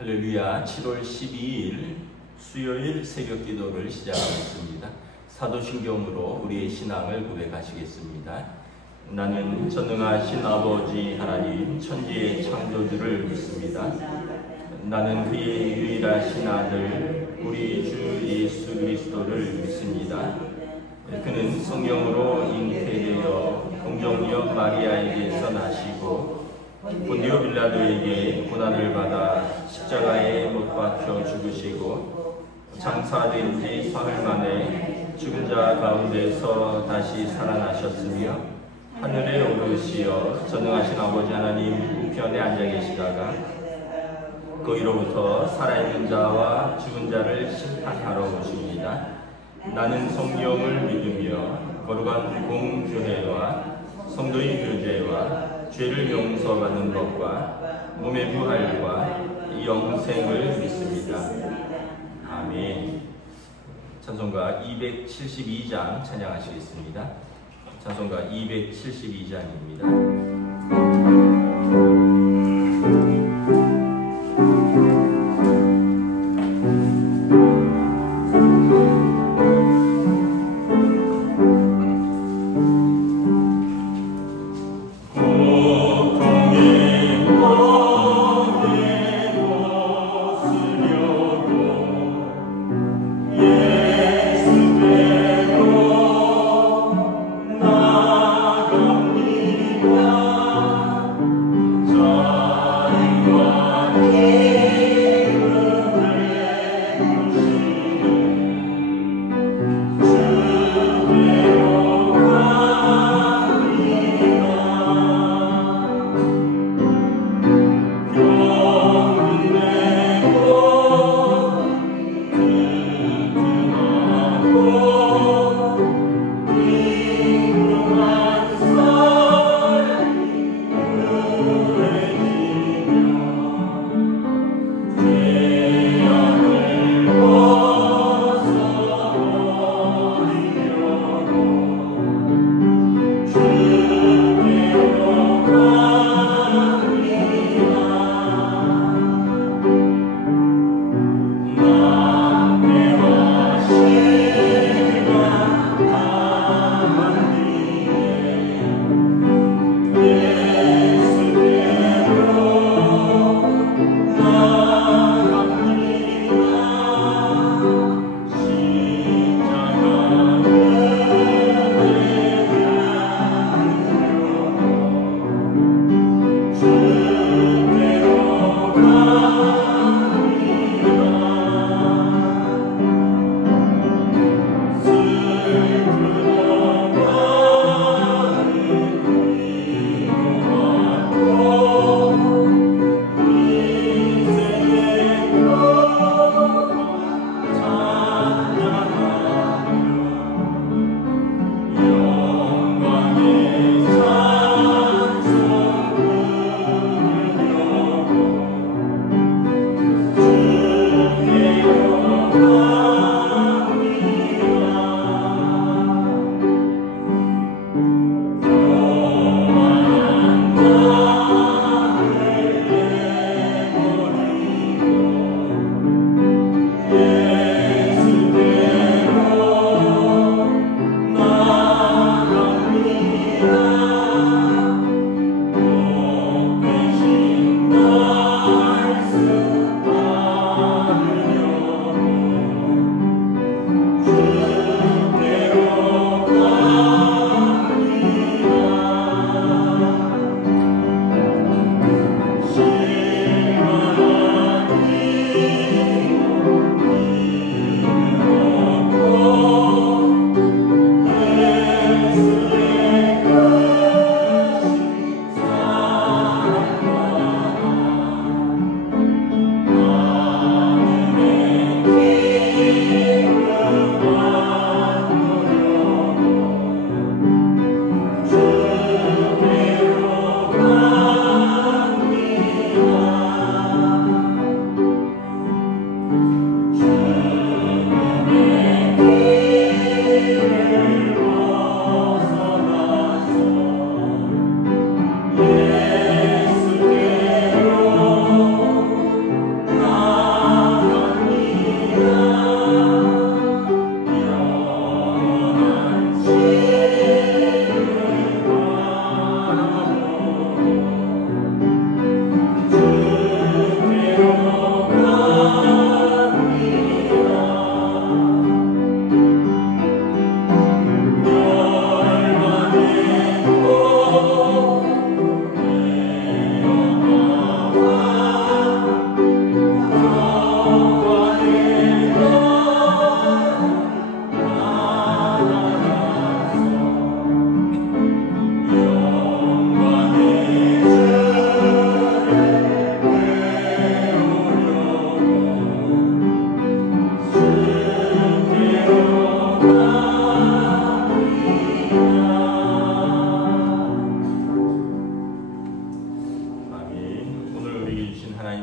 할렐루야. 7월 12일 수요일 새벽 기도를 시작하겠습니다. 사도신경으로 우리의 신앙을 고백하시겠습니다. 나는 전능하신 아버지 하나님 천지의 창조주를 믿습니다. 나는 그의 유일하신 아들 우리 주 예수 그리스도를 믿습니다. 그는 성령으로 잉태되어 동정녀 마리아에게서 나시고 본디오 빌라도에게 고난을 받아 십자가에 못 박혀 죽으시고 장사된 지 사흘 만에 죽은 자 가운데서 다시 살아나셨으며 하늘에 오르시어 전능하신 아버지 하나님 우편에 앉아 계시다가 거기로부터 살아있는 자와 죽은 자를 심판하러 오십니다. 나는 성령을 믿으며 거룩한 공교회와 성도의 교제와 죄를 용서받는 것과 몸의 부활과 영생을 믿습니다. 아멘. 찬송가 272장 찬양하시겠습니다. 찬송가 272장입니다.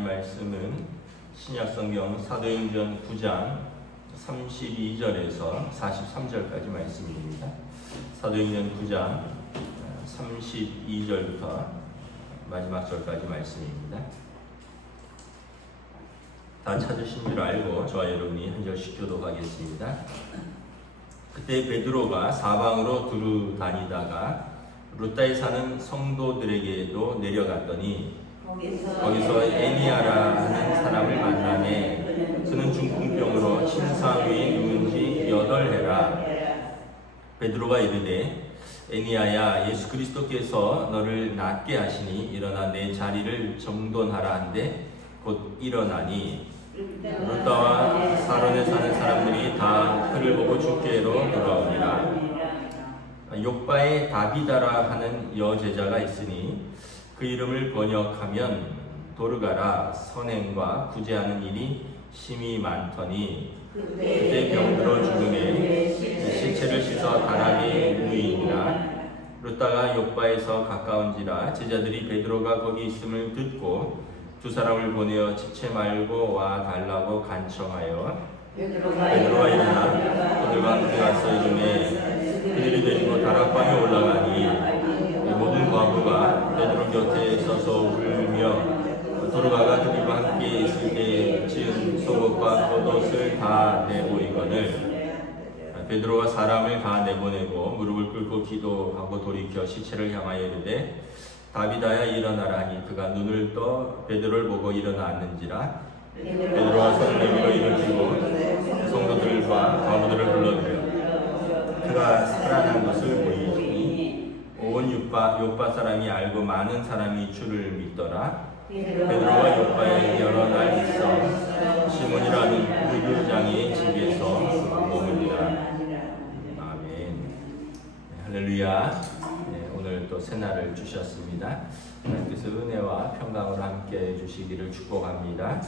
말씀은 신약성경 사도행전 9장 32절에서 43절까지 말씀입니다. 사도행전 9장 32절부터 마지막 절까지 말씀입니다. 다 찾으신 줄 알고 저와 여러분이 한 절씩 교독하겠습니다. 그때 베드로가 사방으로 두루 다니다가 루다에 사는 성도들에게도 내려갔더니 거기서 에니아라 하는 사람을 만나매 그는 중풍병으로 침상 위에 누운 지 8해라. 베드로가 이르되 에니아야, 예수 그리스도께서 너를 낫게 하시니 일어나 내 자리를 정돈하라 한데 곧 일어나니 루다와 사론에 사는 사람들이 다 그를 보고 주께로 돌아오니라. 욥바에 다비다라 하는 여제자가 있으니 그 이름을 번역하면 도르가라, 선행과 구제하는 일이 심히 많더니 그때 병들어 죽음에 시체를 씻어 다락에 누이니라. 루다가 욥바에서 가까운지라 제자들이 베드로가 거기 있음을 듣고 두 사람을 보내어 지체 말고 와 달라고 간청하여 베드로가 일어나 그들과 함께 가서 이름에 그들이 데리고 다락방에 올라가니 모든 과부가 베드로 곁에 서서 울며 도르가가 그들과 함께 있을 때 지은 속옷과 겉옷을 다 내보이거늘 베드로가 사람을 다 내보내고 무릎을 꿇고 기도하고 돌이켜 시체를 향하여 이르되 다비다야 일어나라 하니 그가 눈을 떠 베드로를 보고 일어났는지라. 베드로가 손을 내밀어 일으키고 성도들과 과부들을 불러들여 그가 살아난 것을 보이니 온 욥바 사람이 알고 많은 사람이 주를 믿더라. 베드로가 욥바에 여러 날 있어 시몬이라는 무교장의 집에서 머무니라. 아멘. 할렐루야. 오늘 또 새날을 주셨습니다. 하나님께서 은혜와 평강으로 함께 해주시기를 축복합니다.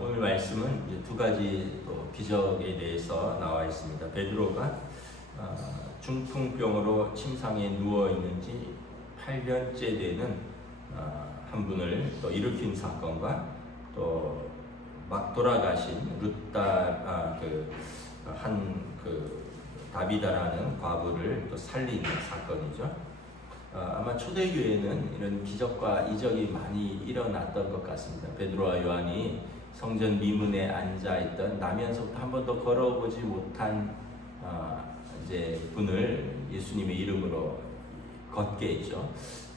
오늘 말씀은 이제 두 가지 또 기적에 대해서 나와 있습니다. 베드로가 중풍병으로 침상에 누워 있는지 8년째 되는 한 분을 또 일으킨 사건과 또 막 돌아가신 루다 다비다라는 과부를 또 살린 사건이죠. 아마 초대교회는 이런 기적과 이적이 많이 일어났던 것 같습니다. 베드로와 요한이 성전 미문에 앉아 있던 나면서부터 한 번도 걸어보지 못한 이제 분을 예수님의 이름으로 걷게 했죠.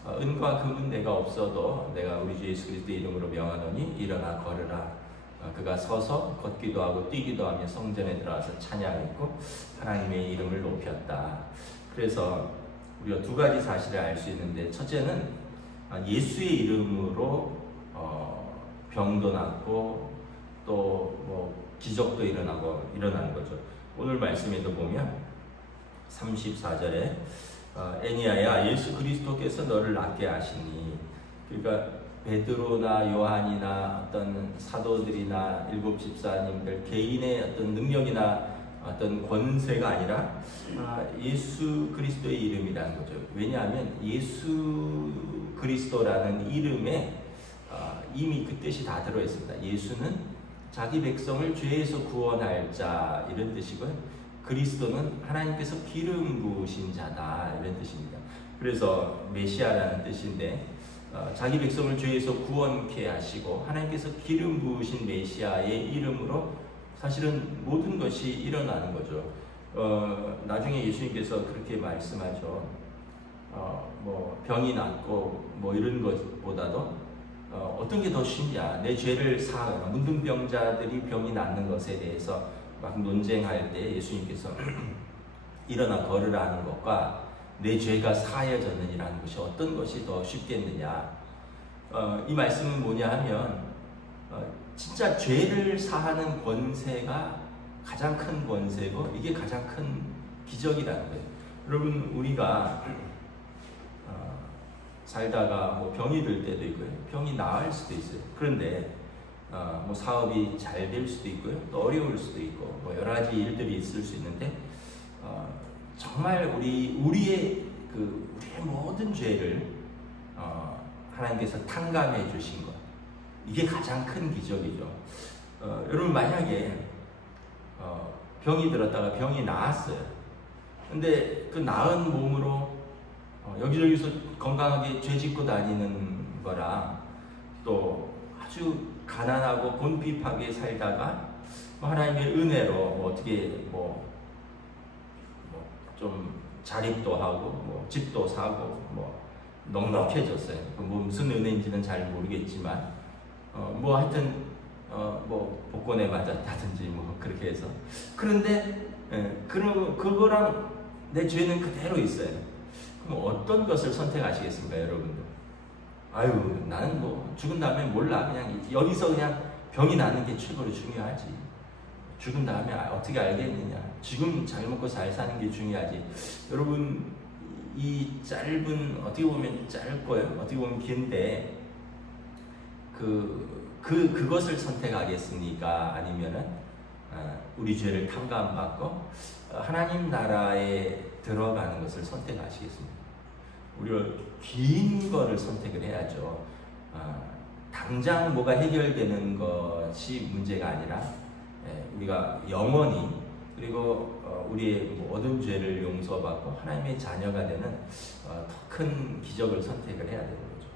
은과 금은 내가 없어도 내가 우리 주 예수 그리스도의 이름으로 명하노니 일어나 걸으라. 그가 서서 걷기도 하고 뛰기도 하며 성전에 들어가서 찬양했고 하나님의 이름을 높였다. 그래서 우리가 두 가지 사실을 알 수 있는데, 첫째는 예수의 이름으로 병도 낫고 또 기적도 일어나는 거죠. 오늘 말씀에도 보면 34절에 에니아야, 예수 그리스도께서 너를 낫게 하시니, 그러니까 베드로나 요한이나 어떤 사도들이나 일곱 집사님들 개인의 어떤 능력이나 어떤 권세가 아니라 예수 그리스도의 이름이라는 거죠. 왜냐하면 예수 그리스도라는 이름에 이미 그 뜻이 다 들어있습니다. 예수는 자기 백성을 죄에서 구원할 자, 이런 뜻이고요. 그리스도는 하나님께서 기름 부으신 자다, 이런 뜻입니다. 그래서 메시아라는 뜻인데 자기 백성을 죄에서 구원케 하시고 하나님께서 기름 부으신 메시아의 이름으로 사실은 모든 것이 일어나는 거죠. 나중에 예수님께서 그렇게 말씀하죠. 병이 낫고 이런 것보다도 어떤 게 더 쉽냐, 내 죄를 사하거나 문둥병자들이 병이 낫는 것에 대해서 막 논쟁할 때 예수님께서 일어나 걸으라 하는 것과 내 죄가 사하여졌느니라는 것이 어떤 것이 더 쉽겠느냐. 이 말씀은 뭐냐 하면 진짜 죄를 사하는 권세가 가장 큰 권세고 이게 가장 큰 기적이라는 거예요. 여러분, 우리가 살다가 병이 들 때도 있고요, 병이 나을 수도 있어요. 그런데 사업이 잘 될 수도 있고요, 또 어려울 수도 있고 여러 가지 일들이 있을 수 있는데 정말 우리의 모든 죄를 하나님께서 탕감해 주신 것, 이게 가장 큰 기적이죠. 여러분 만약에 병이 들었다가 병이 나았어요. 근데 그 나은 몸으로 여기저기서 건강하게 죄짓고 다니는 거랑 또 아주 가난하고 곤핍하게 살다가 하나님의 은혜로 어떻게 좀 자립도 하고 집도 사고 넉넉해졌어요. 무슨 은혜인지는 잘 모르겠지만 하여튼 복권에 맞았다든지 그렇게 해서. 그런데 그거랑 내 죄는 그대로 있어요. 그럼 어떤 것을 선택하시겠습니까, 여러분들? 아유, 나는 죽은 다음에 몰라. 그냥 여기서 그냥 병이 나는 게 최고로 중요하지. 죽은 다음에 어떻게 알겠느냐. 지금 잘 먹고 잘 사는 게 중요하지. 여러분, 이 짧은, 어떻게 보면 짧고요, 어떻게 보면 긴데, 그것을 선택하겠습니까? 아니면은 우리 죄를 탕감받고 하나님 나라에 들어가는 것을 선택하시겠습니까? 우리가 긴 거를 선택을 해야죠. 당장 뭐가 해결되는 것이 문제가 아니라 우리가 영원히, 그리고 우리의 모든 죄를 용서받고 하나님의 자녀가 되는 더 큰 기적을 선택을 해야 되는 거죠.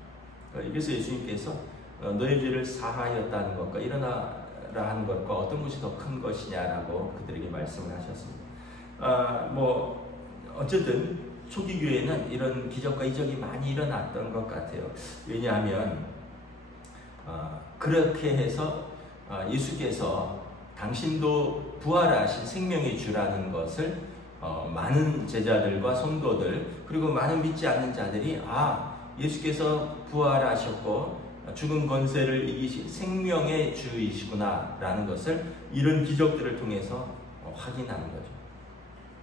그래서 예수님께서 너의 죄를 사하였다는 것과 일어나라 하는 것과 어떤 것이 더 큰 것이냐라고 그들에게 말씀을 하셨습니다. 어쨌든 초기 교회는 이런 기적과 이적이 많이 일어났던 것 같아요. 왜냐하면 그렇게 해서 예수께서 당신도 부활하신 생명의 주라는 것을 많은 제자들과 성도들, 그리고 많은 믿지 않는 자들이 예수께서 부활하셨고 죽은 권세를 이기신 생명의 주이시구나 라는 것을 이런 기적들을 통해서 확인하는 거죠.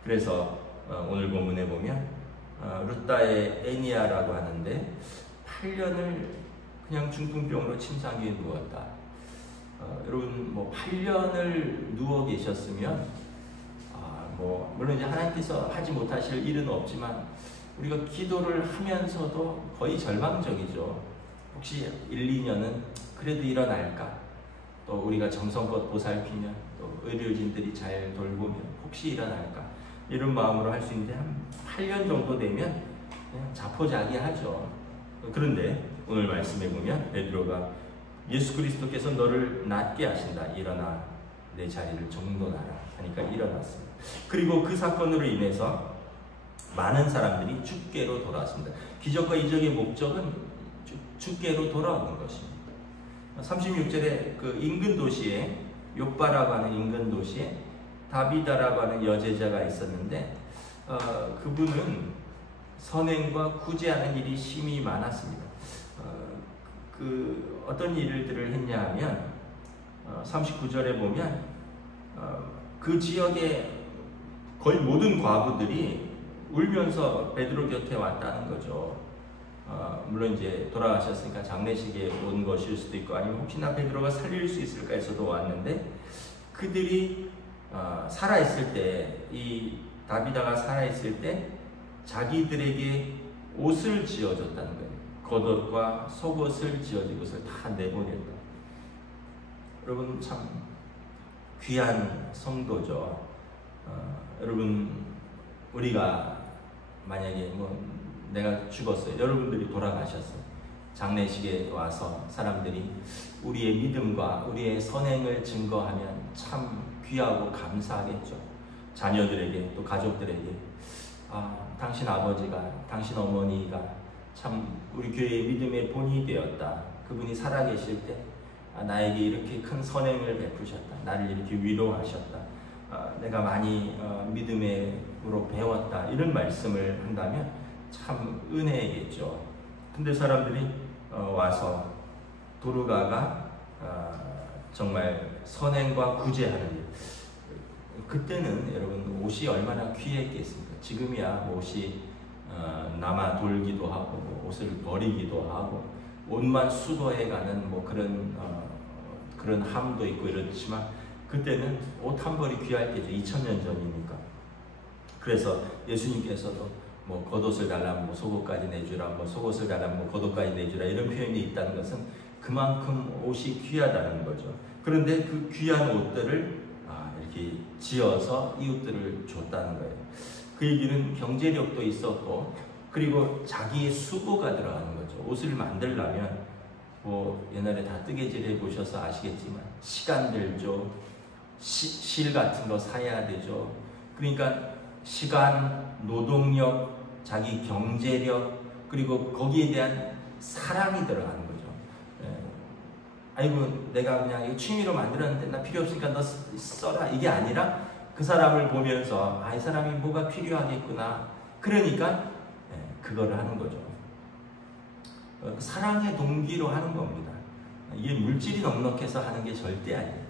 그래서 오늘 본문에 보면 루다의 애니아라고 하는데 8년을 그냥 중풍병으로 침상에 누웠다. 여러분 8년을 누워 계셨으면 물론 이제 하나님께서 하지 못하실 일은 없지만 우리가 기도를 하면서도 거의 절망적이죠. 혹시 1, 2년은 그래도 일어날까? 또 우리가 정성껏 보살피면, 또 의료진들이 잘 돌보면 혹시 일어날까? 이런 마음으로 할 수 있는데 한 8년 정도 되면 그냥 자포자기하죠. 그런데 오늘 말씀해 보면 베드로가 예수 그리스도께서 너를 낫게 하신다. 일어나 내 자리를 정돈하라 하니까 일어났습니다. 그리고 그 사건으로 인해서 많은 사람들이 주께로 돌아왔습니다. 기적과 이적의 목적은 주께로 돌아오는 것입니다. 36절에 그 인근 도시에, 요빠라고 하는 인근 도시에 다비다라고 하는 여제자가 있었는데 그분은 선행과 구제하는 일이 심히 많았습니다. 어떤 일들을 했냐 하면 39절에 보면 그 지역의 거의 모든 과부들이 울면서 베드로 곁에 왔다는 거죠. 물론 이제 돌아가셨으니까 장례식에 온 것일 수도 있고, 아니면 혹시나 베드로가 살릴 수 있을까 해서도 왔는데, 그들이 살아있을 때, 이 다비다가 살아있을 때 자기들에게 옷을 지어줬다는 거예요. 겉옷과 속옷을 지어준 것을 다 내보냈다. 여러분 참 귀한 성도죠. 여러분, 우리가 만약에 내가 죽었어요. 여러분들이 돌아가셨어요. 장례식에 와서 사람들이 우리의 믿음과 우리의 선행을 증거하면 참 귀하고 감사하겠죠. 자녀들에게, 또 가족들에게 당신 아버지가, 당신 어머니가 참 우리 교회의 믿음의 본이 되었다. 그분이 살아계실 때 나에게 이렇게 큰 선행을 베푸셨다. 나를 이렇게 위로하셨다. 내가 많이 믿음으로 배웠다. 이런 말씀을 한다면 참 은혜겠죠. 근데 사람들이 와서 도르가가 정말 선행과 구제하는 일. 그때는 여러분 옷이 얼마나 귀했겠습니까? 지금이야 옷이 남아 돌기도 하고 옷을 버리기도 하고 옷만 수거해가는 그런 함도 있고 이렇지만, 그때는 옷 한 벌이 귀할 때죠. 2000년 전이니까. 그래서 예수님께서도 뭐 겉옷을 달라면 뭐 속옷까지 내주라, 뭐 속옷을 달라면 뭐 겉옷까지 내주라 이런 표현이 있다는 것은 그만큼 옷이 귀하다는 거죠. 그런데 그 귀한 옷들을 이렇게 지어서 이웃들을 줬다는 거예요. 그 얘기는 경제력도 있었고 그리고 자기의 수고가 들어가는 거죠. 옷을 만들려면 뭐 옛날에 다 뜨개질 해보셔서 아시겠지만 시간 들죠. 실 같은 거 사야 되죠. 그러니까 시간, 노동력, 자기 경제력 그리고 거기에 대한 사랑이 들어가는 거죠. 아이고 내가 그냥 취미로 만들었는데 나 필요 없으니까 너 써라 이게 아니라 그 사람을 보면서 이 사람이 뭐가 필요하겠구나 그러니까 그거를 하는 거죠. 사랑의 동기로 하는 겁니다. 이게 물질이 넉넉해서 하는 게 절대 아니에요.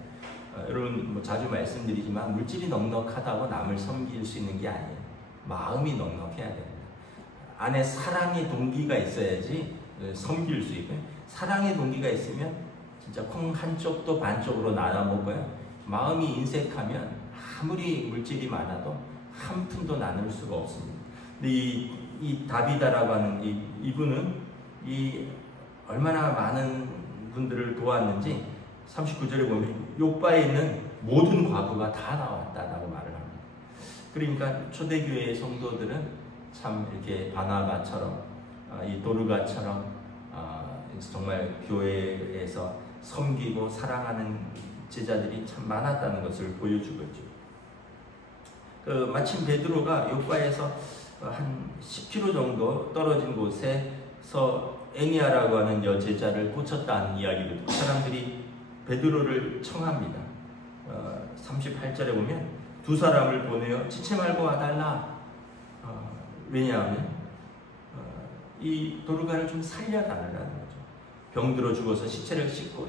여러분 뭐 자주 말씀드리지만 물질이 넉넉하다고 남을 섬길 수 있는 게 아니에요. 마음이 넉넉해야 됩니다. 안에 사랑의 동기가 있어야지 섬길 수 있고요. 사랑의 동기가 있으면 진짜 콩 한쪽도 반쪽으로 나눠 먹어요. 마음이 인색하면 아무리 물질이 많아도 한 푼도 나눌 수가 없습니다. 근데 이 다비다라고 하는 이분은 얼마나 많은 분들을 도왔는지 39절에 보면 욥바에 있는 모든 과부가 다 나왔다라고 말을 합니다. 그러니까 초대교회의 성도들은 참 이렇게 바나바처럼 이 도르가처럼 정말 교회에서 섬기고 사랑하는 제자들이 참 많았다는 것을 보여주고 있죠. 마침 베드로가 욥바에서 한 10km 정도 떨어진 곳에서 에니아라고 하는 여제자를 고쳤다는 이야기를 듣고 사람들이 베드로를 청합니다. 38절에 보면 두 사람을 보내어 지체 말고 와달라. 왜냐하면 이 도르가를 좀 살려달라는 거죠. 병들어 죽어서 시체를 싣고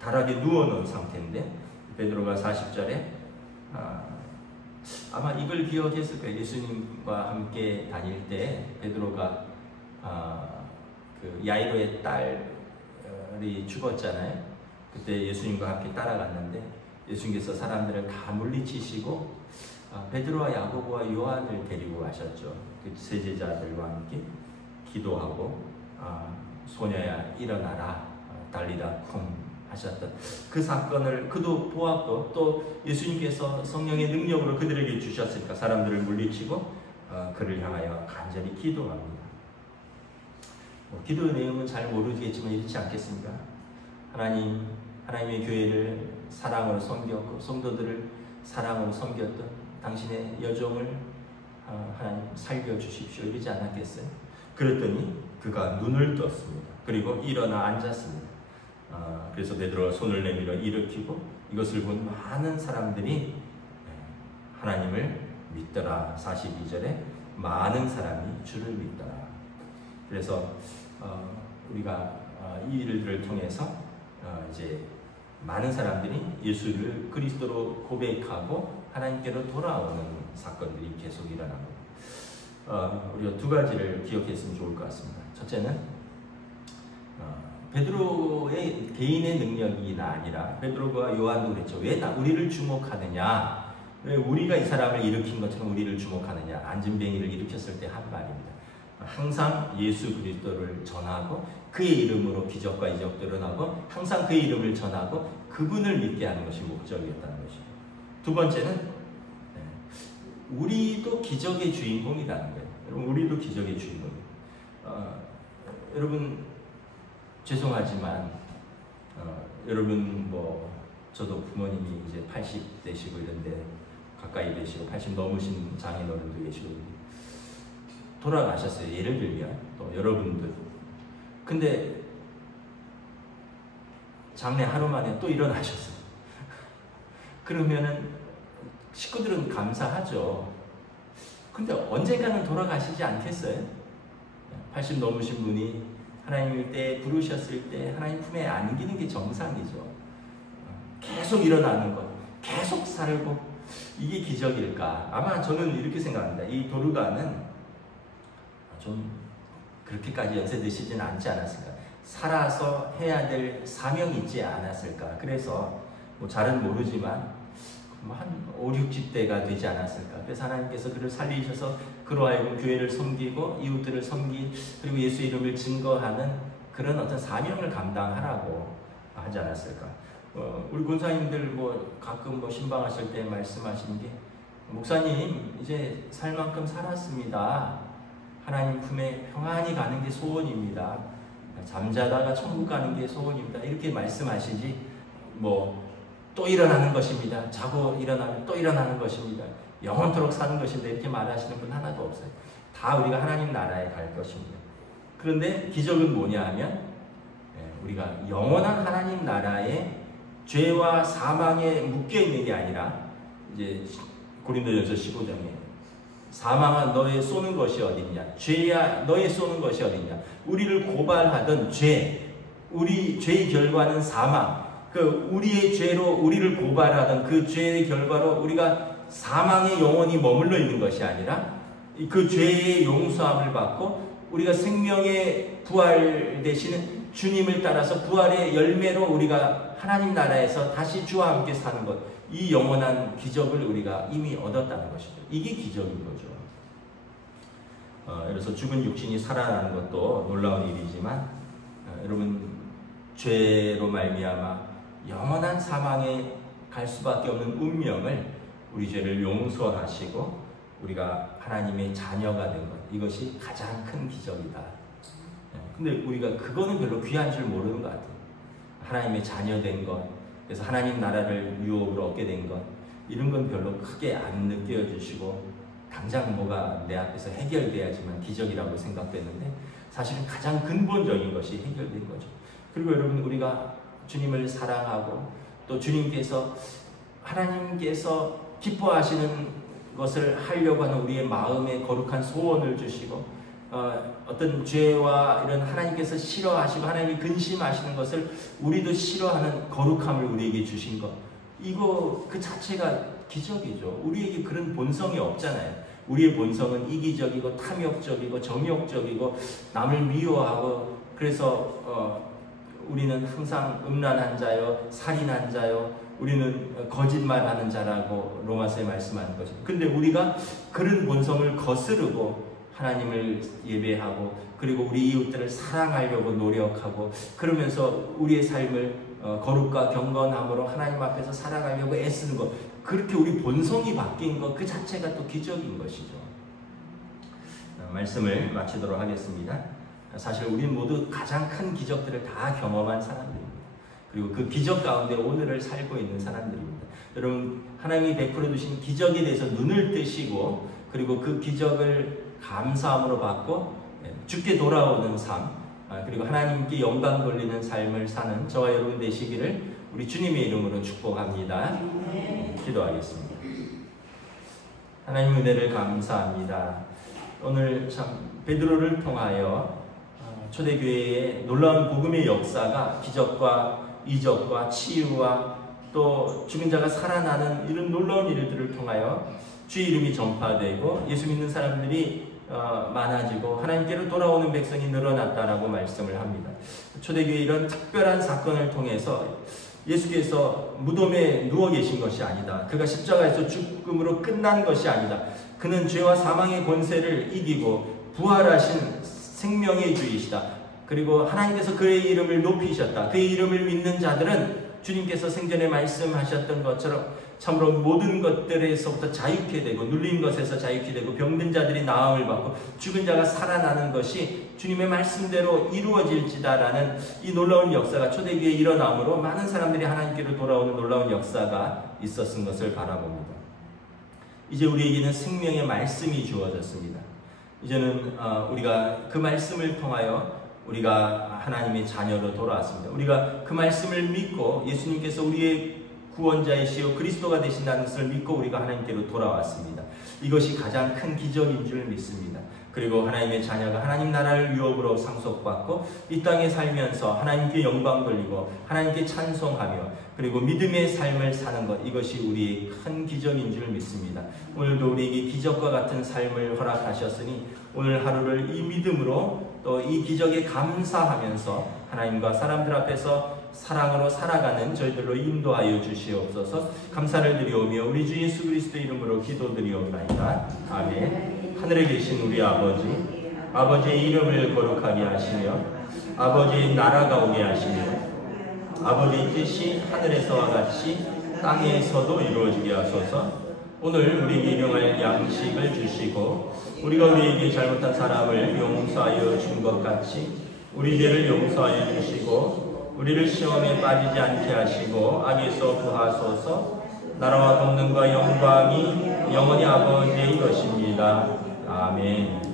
다락에 누워놓은 상태인데 베드로가 40절에 아마 이걸 기억했을 거예요. 예수님과 함께 다닐 때 베드로가 그 야이로의 딸이 죽었잖아요. 그때 예수님과 함께 따라갔는데 예수님께서 사람들을 다 물리치시고 베드로와 야고보와 요한을 데리고 가셨죠. 그 세 제자들과 함께 기도하고 소녀야 일어나라 달리다 쿵 하셨던 그 사건을 그도 보았고 또 예수님께서 성령의 능력으로 그들에게 주셨으니까 사람들을 물리치고 그를 향하여 간절히 기도합니다. 기도 내용은 잘 모르겠지만 이렇지 않겠습니까? 하나님의 교회를 사랑으로 섬겼고 성도들을 사랑으로 섬겼던 당신의 여종을 하나님 살려주십시오 이러지 않았겠어요? 그랬더니 그가 눈을 떴습니다. 그리고 일어나 앉았습니다. 그래서 베드로가 손을 내밀어 일으키고 이것을 본 많은 사람들이 하나님을 믿더라. 42절에 많은 사람이 주를 믿더라. 그래서 우리가 이 일들을 통해서 이제 많은 사람들이 예수를 그리스도로 고백하고 하나님께로 돌아오는 사건들이 계속 일어납니다. 우리가 두 가지를 기억했으면 좋을 것 같습니다. 첫째는 베드로의 개인의 능력이나 아니라 베드로가 요한도 그랬죠. 왜 우리를 주목하느냐? 왜 우리가 이 사람을 일으킨 것처럼 우리를 주목하느냐? 안진뱅이를 일으켰을 때 한 말입니다. 항상 예수 그리스도를 전하고 그의 이름으로 기적과 이적들을 하고 항상 그의 이름을 전하고 그분을 믿게 하는 것이 목적이었다는 것이죠. 두 번째는 우리도 기적의 주인공이라는 거예요. 여러분 우리도 기적의 주인공이에요. 여러분 죄송하지만 여러분 뭐 저도 부모님이 이제 80 되시고 이런데 가까이 되시고 80 넘으신 장인어른도 계시고 돌아가셨어요. 예를 들면 또 여러분들 근데 장례 하루 만에 또 일어나셨어요. 그러면은 식구들은 감사하죠. 근데 언젠가는 돌아가시지 않겠어요? 80 넘으신 분이 하나님을 때 부르셨을 때 하나님 품에 안기는 게 정상이죠. 계속 일어나는 것, 계속 살고 이게 기적일까? 아마 저는 이렇게 생각합니다. 이 도르가는 좀 그렇게까지 연세 드시진 않지 않았을까? 살아서 해야 될 사명이 있지 않았을까? 그래서 뭐 잘은 모르지만 한 5, 60대가 되지 않았을까? 그래서 하나님께서 그를 살리셔서 그로 하여금 교회를 섬기고 이웃들을 섬기 그리고 예수 이름을 증거하는 그런 어떤 사명을 감당하라고 하지 않았을까? 우리 권사님들 뭐 가끔 뭐 신방하실 때 말씀하시는 게 목사님 이제 살 만큼 살았습니다. 하나님 품에 평안히 가는 게 소원입니다. 잠자다가 천국 가는 게 소원입니다. 이렇게 말씀하시지 뭐 또 일어나는 것입니다. 자고 일어나면 또 일어나는 것입니다. 영원토록 사는 것입니다. 이렇게 말하시는 분 하나도 없어요. 다 우리가 하나님 나라에 갈 것입니다. 그런데 기적은 뭐냐 하면 우리가 영원한 하나님 나라에 죄와 사망에 묶여있는 게 아니라 이제 고린도전서 15장에 사망아 너의 쏘는 것이 어딨냐, 죄야 너의 쏘는 것이 어딨냐. 우리를 고발하던 죄, 우리 죄의 결과는 사망. 그 우리의 죄로 우리를 고발하던 그 죄의 결과로 우리가 사망에 영원히 머물러 있는 것이 아니라 그 죄의 용서함을 받고 우리가 생명의 부활 되시는 주님을 따라서 부활의 열매로 우리가 하나님 나라에서 다시 주와 함께 사는 것, 이 영원한 기적을 우리가 이미 얻었다는 것이죠. 이게 기적인 거죠. 그래서 죽은 육신이 살아나는 것도 놀라운 일이지만 여러분 죄로 말미암아 영원한 사망에 갈 수밖에 없는 운명을 우리 죄를 용서하시고 우리가 하나님의 자녀가 된 것, 이것이 가장 큰 기적이다. 근데 우리가 그거는 별로 귀한 줄 모르는 것 같아요. 하나님의 자녀 된 것, 그래서 하나님 나라를 유업으로 얻게 된 것, 이런 건 별로 크게 안 느껴지시고 당장 뭐가 내 앞에서 해결돼야지만 기적이라고 생각되는데 사실은 가장 근본적인 것이 해결된 거죠. 그리고 여러분 우리가 주님을 사랑하고 또 주님께서 하나님께서 기뻐하시는 것을 하려고 하는 우리의 마음에 거룩한 소원을 주시고 어떤 죄와 이런 하나님께서 싫어하시고 하나님이 근심하시는 것을 우리도 싫어하는 거룩함을 우리에게 주신 것, 이거 그 자체가 기적이죠. 우리에게 그런 본성이 없잖아요. 우리의 본성은 이기적이고 탐욕적이고 정욕적이고 남을 미워하고 그래서 우리는 항상 음란한 자요, 살인한 자요, 우리는 거짓말하는 자라고 로마서에 말씀하는 거죠. 근데 우리가 그런 본성을 거스르고 하나님을 예배하고 그리고 우리 이웃들을 사랑하려고 노력하고 그러면서 우리의 삶을 거룩과 경건함으로 하나님 앞에서 살아가려고 애쓰는 것, 그렇게 우리 본성이 바뀐 것 그 자체가 또 기적인 것이죠. 말씀을 마치도록 하겠습니다. 사실 우리는 모두 가장 큰 기적들을 다 경험한 사람들입니다. 그리고 그 기적 가운데 오늘을 살고 있는 사람들입니다. 여러분 하나님이 베풀어 주신 기적에 대해서 눈을 뜨시고 그리고 그 기적을 감사함으로 받고 죽게 돌아오는 삶, 그리고 하나님께 영광 돌리는 삶을 사는 저와 여러분 되시기를 우리 주님의 이름으로 축복합니다. 기도하겠습니다. 하나님 은혜를 감사합니다. 오늘 참 베드로를 통하여 초대교회의 놀라운 복음의 역사가 기적과 이적과 치유와 또 죽은 자가 살아나는 이런 놀라운 일들을 통하여 주의 이름이 전파되고 예수 믿는 사람들이 많아지고 하나님께로 돌아오는 백성이 늘어났다라고 말씀을 합니다. 초대교회 이런 특별한 사건을 통해서 예수께서 무덤에 누워 계신 것이 아니다. 그가 십자가에서 죽음으로 끝난 것이 아니다. 그는 죄와 사망의 권세를 이기고 부활하신 생명의 주이시다. 그리고 하나님께서 그의 이름을 높이셨다. 그의 이름을 믿는 자들은 주님께서 생전에 말씀하셨던 것처럼 참으로 모든 것들에서부터 자유케 되고 눌린 것에서 자유케 되고 병든 자들이 나음을 받고 죽은 자가 살아나는 것이 주님의 말씀대로 이루어질지다라는 이 놀라운 역사가 초대교회에 일어나므로 많은 사람들이 하나님께로 돌아오는 놀라운 역사가 있었은 것을 바라봅니다. 이제 우리에게는 생명의 말씀이 주어졌습니다. 이제는 우리가 그 말씀을 통하여 우리가 하나님의 자녀로 돌아왔습니다. 우리가 그 말씀을 믿고 예수님께서 우리의 구원자이시오 그리스도가 되신다는 것을 믿고 우리가 하나님께로 돌아왔습니다. 이것이 가장 큰 기적인 줄 믿습니다. 그리고 하나님의 자녀가 하나님 나라를 유업으로 상속받고 이 땅에 살면서 하나님께 영광 돌리고 하나님께 찬송하며 그리고 믿음의 삶을 사는 것, 이것이 우리의 큰 기적인 줄 믿습니다. 오늘도 우리에게 기적과 같은 삶을 허락하셨으니 오늘 하루를 이 믿음으로 또 이 기적에 감사하면서 하나님과 사람들 앞에서 사랑으로 살아가는 저희들로 인도하여 주시옵소서. 감사를 드리오며 우리 주 예수 그리스도 이름으로 기도드리옵나이다. 아멘. 하늘에 계신 우리 아버지, 아버지의 이름을 거룩하게 하시며 아버지의 나라가 오게 하시며 아버지의 뜻이 하늘에서와 같이 땅에서도 이루어지게 하소서. 오늘 우리에게 일용할 양식을 주시고 우리가 우리에게 잘못한 사람을 용서하여 준 것 같이 우리 죄를 용서하여 주시고 우리를 시험에 빠지지 않게 하시고 악에서 구하소서. 나라와 권능과 영광이 영원히 아버지의 것입니다. 아멘.